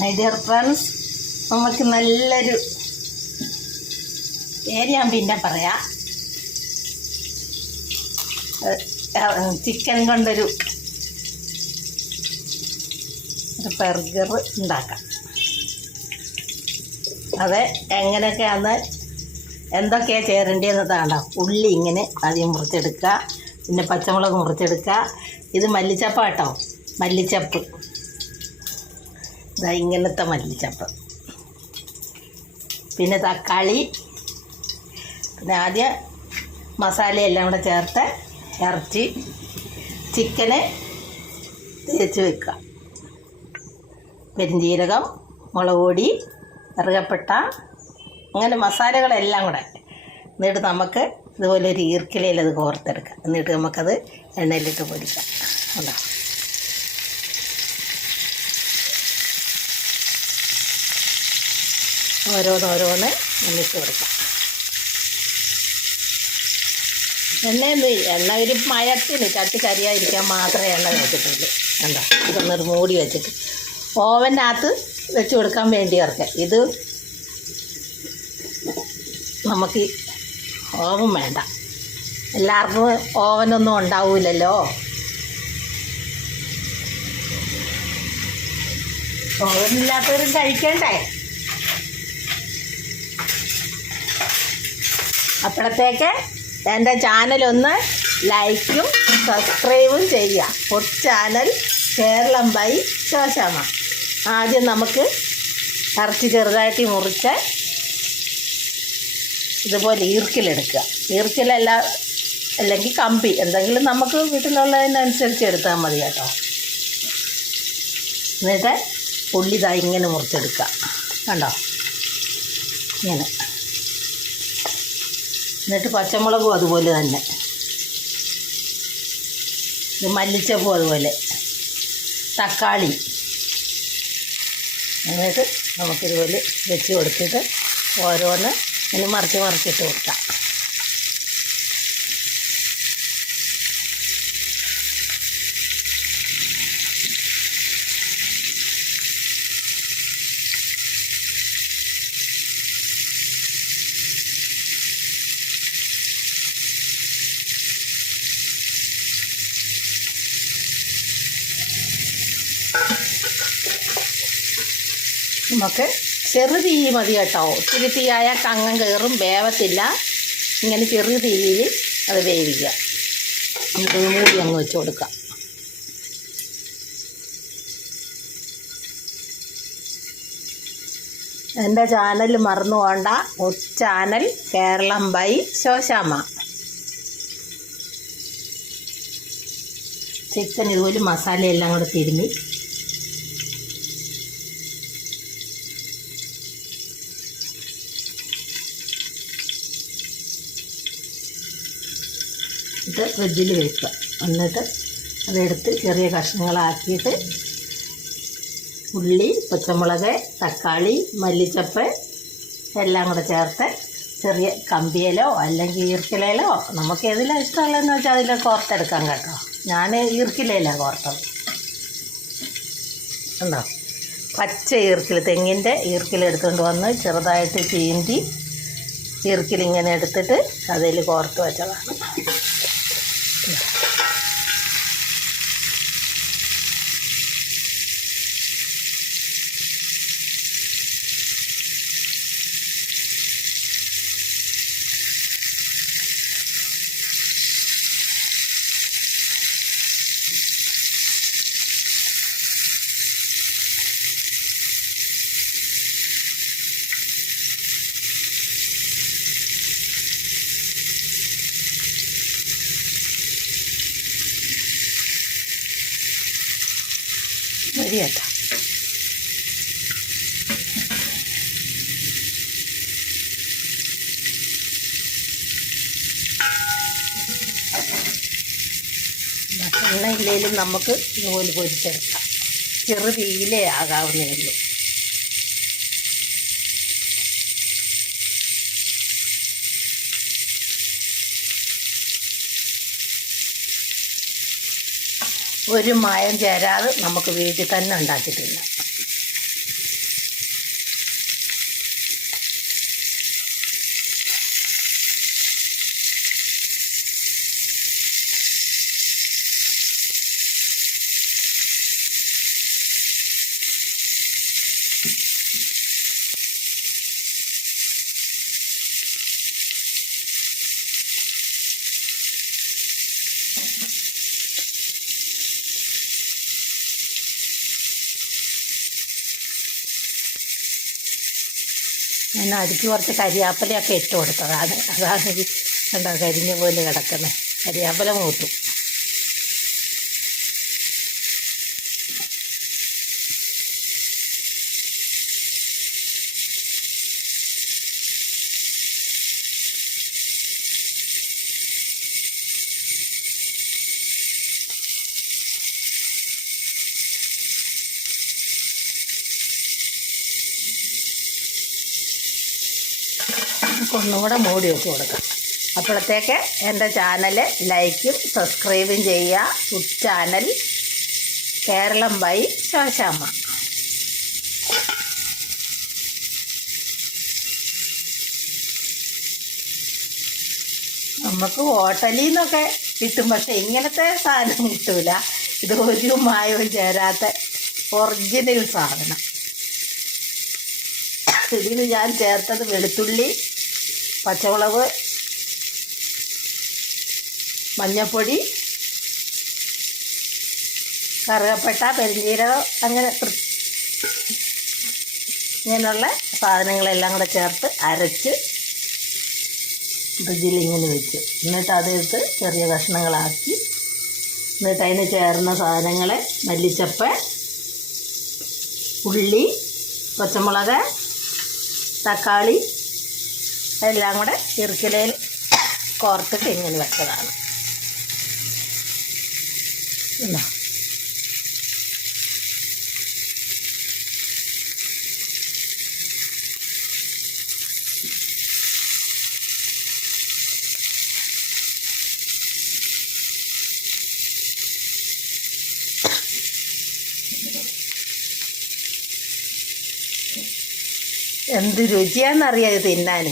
My dear friends, നമുക്ക് നല്ലൊരു പേര് ഞാൻ പിന്നെ പറയാം. ചിക്കൻ കൊണ്ടൊരു ബർഗർ ഉണ്ടാക്കാം. അത് എങ്ങനെയൊക്കെയാണെന്ന് എന്തൊക്കെയാണ് ചേരേണ്ടതെന്നതാണോ. ഉള്ളി ഇങ്ങനെ ആദ്യം മുറിച്ചെടുക്കുക, പിന്നെ പച്ചമുളക് മുറിച്ചെടുക്കുക. ഇത് മല്ലിച്ചപ്പ കേട്ടോ, മല്ലിച്ചപ്പ്. ഇതാ ഇങ്ങനത്തെ മല്ലിച്ചപ്പ്. പിന്നെ തക്കാളി, പിന്നെ ആദ്യം മസാലയെല്ലാം കൂടെ ചേർത്ത് ഇറച്ചി ചിക്കന് തേച്ച് വെക്കുക. പെരുംജീരകം, മുളക് പൊടി, കറുകപ്പട്ട, അങ്ങനെ മസാലകളെല്ലാം കൂടെ. എന്നിട്ട് നമുക്ക് ഇതുപോലെ ഒരു ഈർക്കിലയിൽ അത് കോർത്തെടുക്കാം. എന്നിട്ട് നമുക്കത് എണ്ണയിലിട്ട് പൊരിക്കാം. ഉണ്ടോ, ഓരോന്ന് എന്നിട്ട് കൊടുക്കാം. എണ്ണ ഒരു മയത്തിന് ചട്ടി കരിയാതിരിക്കാൻ മാത്രമേ എണ്ണ വെച്ചിട്ടുള്ളൂ. കണ്ടോ, ഇതൊന്നൊരു മൂടി വെച്ചിട്ട് ഓവനകത്ത് വെച്ച് കൊടുക്കാൻ വേണ്ടിയവർക്ക്. ഇത് നമുക്ക് ഓവൻ വേണ്ട, എല്ലാവർക്കും ഓവനൊന്നും ഉണ്ടാവില്ലല്ലോ. ഓവനില്ലാത്തവരും കഴിക്കണ്ടേ. അപ്പോഴത്തേക്ക് എൻ്റെ ചാനലൊന്ന് ലൈക്കും സബ്സ്ക്രൈബും ചെയ്യുക. Food channel Keralam by Shoshamma. ആദ്യം നമുക്ക് ഇറച്ചി ചെറുതായിട്ട് മുറിച്ച് ഇതുപോലെ ഈർക്കിലെടുക്കുക. ഈർക്കിലല്ല, അല്ലെങ്കിൽ കമ്പി, എന്തെങ്കിലും നമുക്ക് വീട്ടിലുള്ളതിനനുസരിച്ച് എടുത്താൽ മതി കേട്ടോ. എന്നിട്ട് ഉള്ളി ഇതാ ഇങ്ങനെ മുറിച്ചെടുക്കുക. കണ്ടോ, ഇങ്ങനെ. എന്നിട്ട് പച്ചമുളകും അതുപോലെ തന്നെ, ഇത് മല്ലിച്ചപ്പും അതുപോലെ, തക്കാളി. എന്നിട്ട് നമുക്കിതുപോലെ വെച്ച് കൊടുത്തിട്ട് ഓരോന്ന് ഇനി മറിച്ചിട്ട് കൊടുക്കാം. നമുക്ക് ചെറു തീ മതി കേട്ടോ. ഒത്തിരി തീയായ കങ്ങം കയറും, വേവത്തില്ല. ഇങ്ങനെ ചെറു തീയിൽ അത് വേവിക്കുക. നമുക്ക് മൂടി അങ്ങ് വെച്ച് കൊടുക്കാം. എൻ്റെ ചാനൽ മറന്നു പോകണ്ട, food channel Keralam by Shoshamma. Chicken ഇതുപോലെ മസാലയെല്ലാം കൂടെ തിരുമ്മി ഇത് ഫ്രിഡ്ജിൽ വെക്കുക. എന്നിട്ട് അതെടുത്ത് ചെറിയ കഷ്ണങ്ങളാക്കിയിട്ട് ഉള്ളി, പച്ചമുളക്, തക്കാളി, മല്ലിച്ചപ്പ് എല്ലാം കൂടെ ചേർത്ത് ചെറിയ കമ്പിയിലോ അല്ലെങ്കിൽ ഈർക്കിലയിലോ നമുക്ക് ഏതിലാണ് ഇഷ്ടമുള്ളതെന്ന് വെച്ചാൽ അതിൽ കോർത്തെടുക്കാം കേട്ടോ. ഞാൻ ഈർക്കിലയിലാണ് കോർത്തത്. ഉണ്ടോ, പച്ച ഈർക്കിൽ, തെങ്ങിൻ്റെ ഈർക്കിലെടുത്തുകൊണ്ട് വന്ന് ചെറുതായിട്ട് ചീന്തി ഈർക്കിലിങ്ങനെ എടുത്തിട്ട് അതിൽ കോർത്ത് വെച്ചതാണ്. മതി കേട്ടോ. എണ്ണയില്ലേലും നമുക്ക് ഇതുപോലെ പൊരിച്ചെടുക്കാം. ചെറു തീയിലേ ആകാവുന്നേ ഉള്ളൂ. ഒരു മായം ചേരാതെ നമുക്ക് വീട്ടിൽ തന്നെ ഉണ്ടാക്കി തിന്നാം. ഞാൻ അടിക്ക് കുറച്ച് കരിയാപ്പലയൊക്കെ ഇട്ട് കൊടുത്തതാണ്. അതാണ് ഈ കണ്ടോ കരിഞ്ഞ പോലെ കിടക്കുന്നത്. കരിയാപ്പല മൂത്തു. ഒന്നും കൂടെ മൂടി വെച്ച് കൊടുക്കാം. അപ്പോഴത്തേക്ക് എൻ്റെ ചാനൽ ലൈക്കും സബ്സ്ക്രൈബും ചെയ്യുക. Food channel Keralam by Shoshamma. നമുക്ക് ഹോട്ടലിൽ നിന്നൊക്കെ കിട്ടും, പക്ഷെ ഇങ്ങനത്തെ സാധനം കിട്ടൂല. ഇത് ഒരു മായവും ചേരാത്ത ഒറിജിനൽ സാധനം. ഇതിന് ഞാൻ ചേർത്തത് വെളുത്തുള്ളി, പച്ചമുളക്, മഞ്ഞൾപ്പൊടി, കറുകപ്പട്ട, പെരുംജീരകം, ഇങ്ങനെയുള്ള സാധനങ്ങളെല്ലാം കൂടെ ചേർത്ത് അരച്ച് ഫ്രിഡ്ജിൽ ഇങ്ങനെ വെച്ചു. എന്നിട്ട് അതെടുത്ത് ചെറിയ കഷ്ണങ്ങളാക്കി, എന്നിട്ട് അതിന് ചേർന്ന സാധനങ്ങൾ മല്ലിച്ചപ്പ്, ഉള്ളി, പച്ചമുളക്, തക്കാളി എല്ലാം കൂടെ ഇറുക്കിലയിൽ കോർത്തിട്ട് ഇങ്ങനെ വെച്ചതാണ്. എന്നാ എന്ത് രുചിയാണെന്നറിയാം ഇത് തിന്നാൻ.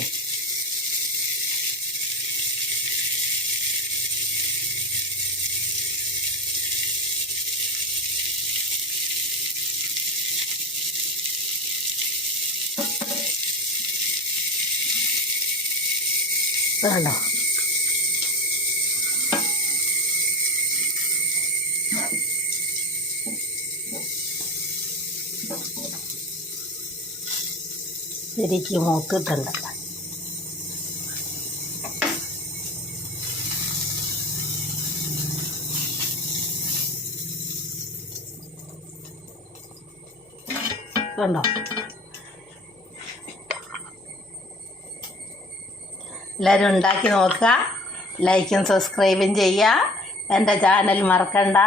വേണ്ടോ? ശരിക്കും മൂത്തിട്ടുണ്ട്. കണ്ടോ? എല്ലാവരും ഉണ്ടാക്കി നോക്കുക. ലൈക്കും സബ്സ്ക്രൈബും ചെയ്യുക. എൻ്റെ ചാനൽ മറക്കണ്ട.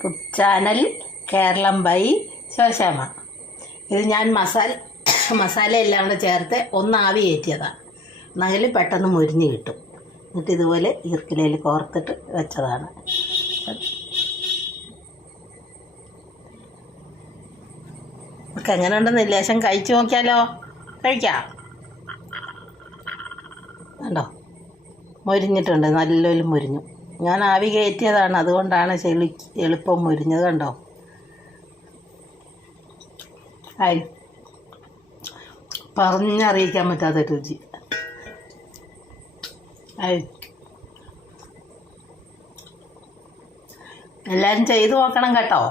Food channel Keralam by Shoshamma. ഇത് ഞാൻ മസാല എല്ലാം കൂടെ ചേർത്ത് ഒന്ന് ആവി കയറ്റിയതാണ്. എന്നെങ്കിൽ പെട്ടെന്ന് മുരിഞ്ഞ് കിട്ടും. എന്നിട്ട് ഇതുപോലെ ഈർക്കിലയിൽ കോർത്തിട്ട് വെച്ചതാണ്. നമുക്ക് എങ്ങനെ ഉണ്ടെന്ന് ലേശം കഴിച്ചു നോക്കിയാലോ? കഴിക്കാം. കണ്ടോ? മുരിഞ്ഞിട്ടുണ്ട്, നല്ലൊരു മുരിഞ്ഞു. ഞാൻ ആവി കയറ്റിയതാണ്, അതുകൊണ്ടാണ് എളുപ്പം മുരിഞ്ഞത്. കണ്ടോ? ആയി പറഞ്ഞറിയിക്കാൻ പറ്റാത്ത രുചി. എല്ലാവരും ചെയ്തു നോക്കണം കേട്ടോ.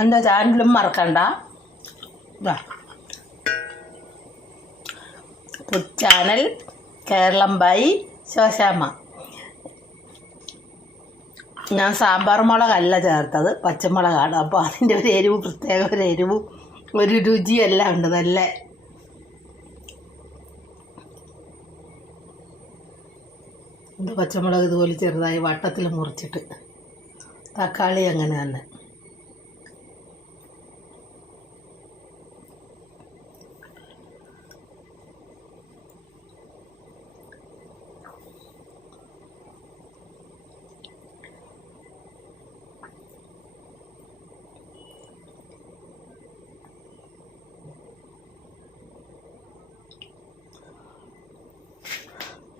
എൻ്റെ ചാനലും മറക്കണ്ട. Food channel Keralam by Shoshamma. ഞാൻ സാമ്പാർ മുളകല്ല ചേർത്തത്, പച്ചമുളകാണ്. അപ്പോൾ അതിൻ്റെ ഒരു എരിവ്, പ്രത്യേക ഒരു എരിവും ഒരു രുചിയെല്ലാം ഉണ്ട്. നല്ല പച്ചമുളക് ഇതുപോലെ ചെറുതായി വട്ടത്തിൽ മുറിച്ചിട്ട്, തക്കാളി അങ്ങനെ തന്നെ.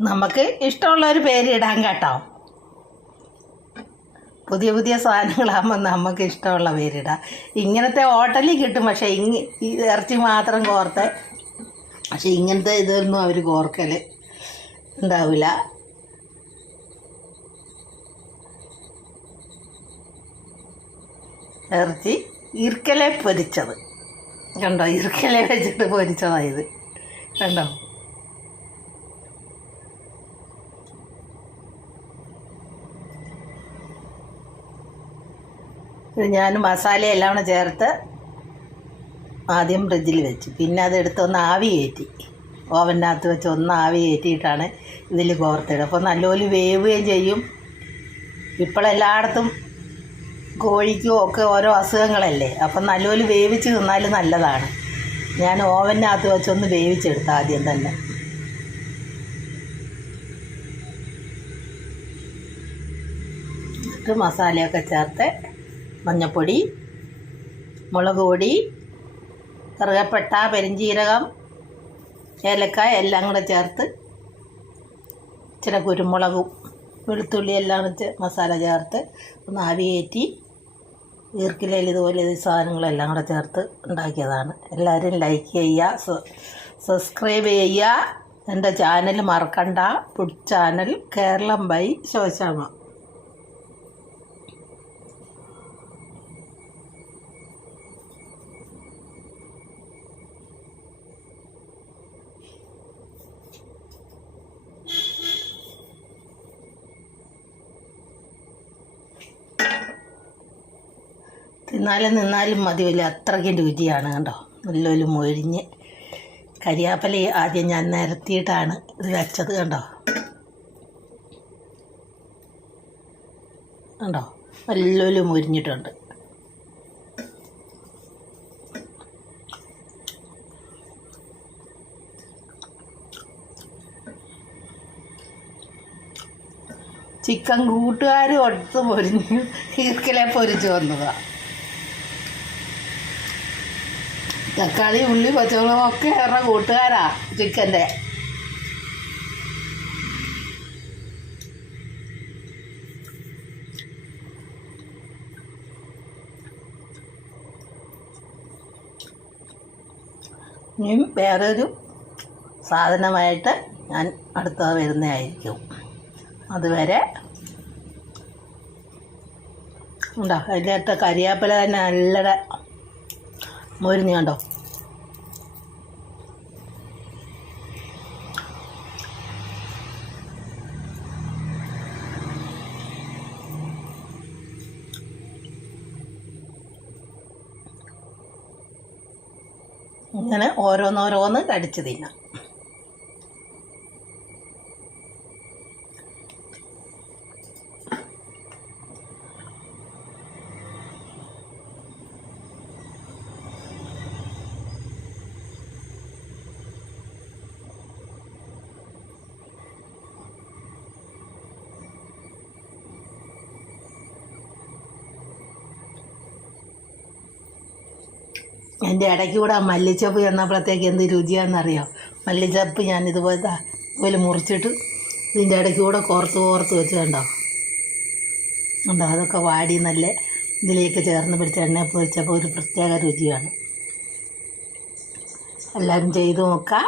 നമുക്ക് ഇഷ്ടമുള്ളൊരു പേര് ഇടാൻ കേട്ടോ. പുതിയ പുതിയ സാധനങ്ങളാകുമ്പോൾ നമുക്ക് ഇഷ്ടമുള്ള പേരിടാം. ഇങ്ങനത്തെ ഹോട്ടലിൽ കിട്ടും, പക്ഷേ ഈ ഇറച്ചി മാത്രം കോർത്ത്. പക്ഷെ ഇങ്ങനത്തെ ഇതൊന്നും അവർ കോർക്കൽ ഉണ്ടാവില്ല. ഇറച്ചി ഈർക്കലെ പൊരിച്ചത് കണ്ടോ, ഈർക്കലെ വെച്ചിട്ട് പൊരിച്ചതായത് കണ്ടോ. ഇത് ഞാൻ മസാലയെല്ലാം കൂടെ ചേർത്ത് ആദ്യം ഫ്രിഡ്ജിൽ വെച്ചു, പിന്നെ അതെടുത്തൊന്ന് ആവി കയറ്റി, ഓവനകത്ത് വെച്ച് ഒന്ന് ആവി കയറ്റിയിട്ടാണ് ഇതിൽ കോർത്തിടുക. അപ്പോൾ നല്ലപോലെ വേവുകയും ചെയ്യും. ഇപ്പോഴെല്ലായിടത്തും കോഴിക്കും ഒക്കെ ഓരോ അസുഖങ്ങളല്ലേ, അപ്പം നല്ലപോലെ വേവിച്ച് തിന്നാൽ നല്ലതാണ്. ഞാൻ ഓവനകത്ത് വെച്ചൊന്ന് വേവിച്ചെടുത്ത ആദ്യം തന്നെ. എന്നിട്ട് മസാലയൊക്കെ ചേർത്ത് മഞ്ഞൾപ്പൊടി, മുളക് പൊടി, കറുകപ്പട്ട, പെരുംജീരകം, ഏലക്കായ എല്ലാം കൂടെ ചേർത്ത് ഇച്ചിരി കുരുമുളകും വെളുത്തുള്ളി എല്ലാം വെച്ച് മസാല ചേർത്ത് ഒന്ന് ആവി കയറ്റി ഈർക്കിലയിൽ ഇതുപോലെ ഈ സാധനങ്ങളെല്ലാം കൂടെ ചേർത്ത് ഉണ്ടാക്കിയതാണ്. എല്ലാവരും ലൈക്ക് ചെയ്യുക, സബ്സ്ക്രൈബ് ചെയ്യുക. എൻ്റെ ചാനൽ മറക്കണ്ട, food channel Keralam by Shoshamma. നിന്നാലും മതിയില്ല, അത്രയ്ക്കും രുചിയാണ് കണ്ടോ. നല്ലൊരു മൊഴിഞ്ഞ് കരിയാപ്പല ആദ്യം ഞാൻ നിരത്തിയിട്ടാണ് ഇത് വെച്ചത് കണ്ടോ. കണ്ടോ നല്ലൊരു മൊരിഞ്ഞിട്ടുണ്ട്. ചിക്കൻ കൂട്ടുകാരും ഒട്ട് പൊരിഞ്ഞു ഈർക്കലെ പൊരിച്ച് വന്നതാണ്. തക്കാളി, ഉള്ളി, പച്ചമുളകും ഒക്കെ അവരുടെ കൂട്ടുകാരാ ചിക്കൻ്റെ. ഇനിയും വേറൊരു സാധനമായിട്ട് ഞാൻ അടുത്തത് വരുന്നതായിരിക്കും. അതുവരെ ഉണ്ടോ, അതിൻ്റെ കരിയാപ്പില തന്നെ നല്ല മൊരിഞ്ഞ് കണ്ടോ. ഇങ്ങനെ ഓരോന്നോരോന്ന് കടിച്ച് തിന്നാം. എൻ്റെ ഇടയ്ക്ക് കൂടെ മല്ലിച്ചപ്പ് ചെന്നപ്പോഴത്തേക്ക് എന്ത് രുചിയാണെന്നറിയോ. മല്ലിച്ചപ്പ് ഞാൻ ഇതുപോലെ മുറിച്ചിട്ട് ഇതിൻ്റെ ഇടയ്ക്ക് കൂടെ കോർത്ത് വെച്ച് കണ്ടോ. അതൊക്കെ വാടി നല്ല ഇതിലേക്ക് ചേർന്ന് പിടിച്ച എണ്ണ പൊരിച്ചപ്പോൾ ഒരു പ്രത്യേക രുചിയാണ്. എല്ലാവരും ചെയ്ത് നോക്കുക.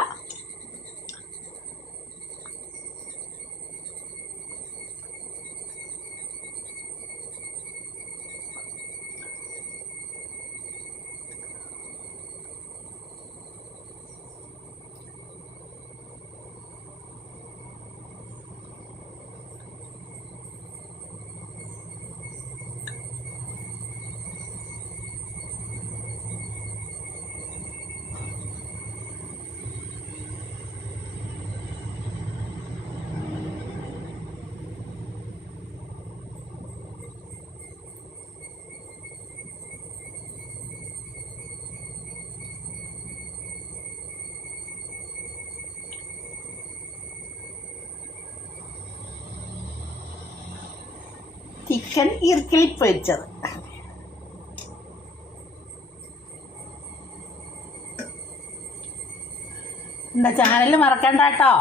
ചിക്കൻ ഈർക്കിലി പൊരിച്ചത്. എൻ്റെ ചാനൽ മറക്കണ്ട കേട്ടോ.